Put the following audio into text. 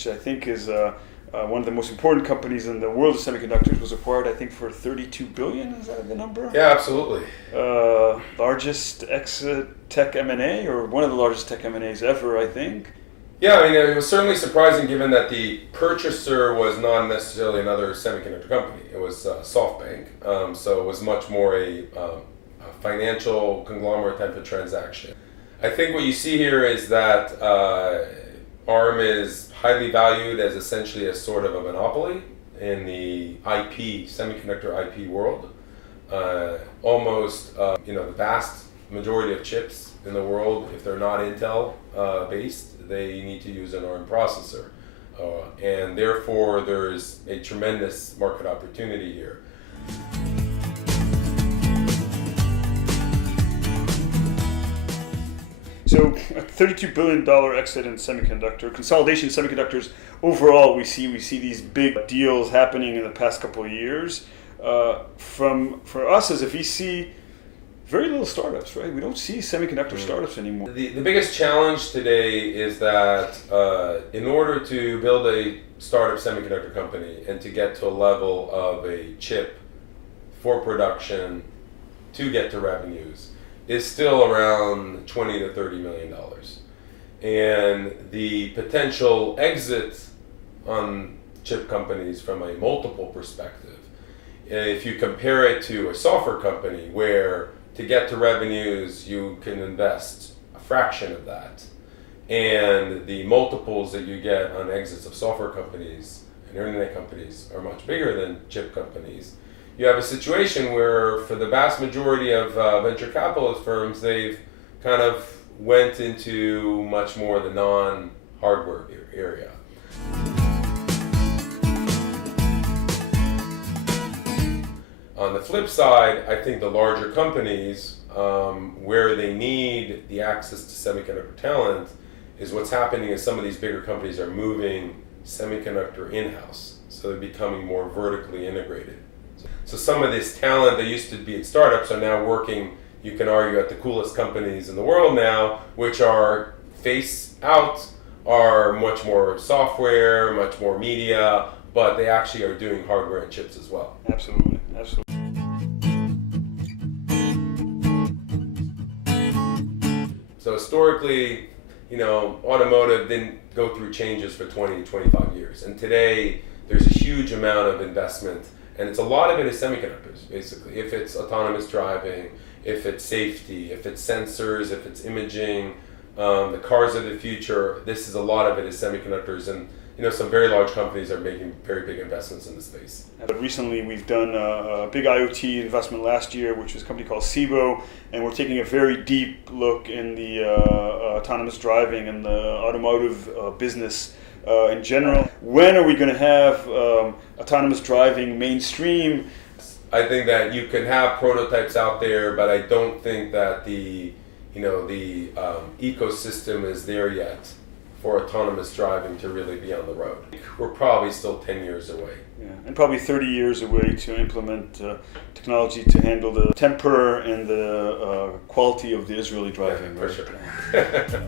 which I think is one of the most important companies in the world of semiconductors, was acquired, I think, for $32 billion. Is that the number? Yeah, absolutely. Largest tech M&A, or one of the largest tech M&As ever, I think. Yeah, I mean, it was certainly surprising given that the purchaser was not necessarily another semiconductor company. It was SoftBank, so it was much more a financial conglomerate type of transaction. I think what you see here is that ARM is highly valued as essentially a sort of a monopoly in the IP, semiconductor IP world. Almost, the vast majority of chips in the world, if they're not Intel based, they need to use an ARM processor. And therefore, there's a tremendous market opportunity here. So a $32 billion exit in semiconductor, consolidation in semiconductors, overall we see these big deals happening in the past couple of years. For us as a VC, very little startups, right? We don't see semiconductor startups anymore. The biggest challenge today is that in order to build a startup semiconductor company and to get to a level of a chip for production to get to revenues is still around $20 to $30 million. And the potential exit on chip companies from a multiple perspective, if you compare it to a software company where to get to revenues, you can invest a fraction of that. And the multiples that you get on exits of software companies and internet companies are much bigger than chip companies. You have a situation where for the vast majority of venture capitalist firms, they've kind of went into much more the non-hardware area. On the flip side, I think the larger companies, where they need the access to semiconductor talent, is what's happening is some of these bigger companies are moving semiconductor in-house. So they're becoming more vertically integrated. So some of this talent that used to be at startups are now working, you can argue, at the coolest companies in the world now, which are face out, are much more software, much more media, but they actually are doing hardware and chips as well. Absolutely, absolutely. So historically, automotive didn't go through changes for 20 to 25 years. And today, there's a huge amount of investment, and it's a lot of it is semiconductors, basically. If it's autonomous driving, if it's safety, if it's sensors, if it's imaging, the cars of the future, a lot of it is semiconductors. And some very large companies are making very big investments in the space. But recently we've done a big IoT investment last year, which was a company called Cibo, and we're taking a very deep look in the autonomous driving and the automotive business in general. When are we going to have autonomous driving mainstream? I think that you can have prototypes out there, but I don't think that the ecosystem is there yet for autonomous driving to really be on the road. We're probably still 10 years away. Yeah, and probably 30 years away to implement technology to handle the temper and the quality of the Israeli driving. Yeah, for right? sure.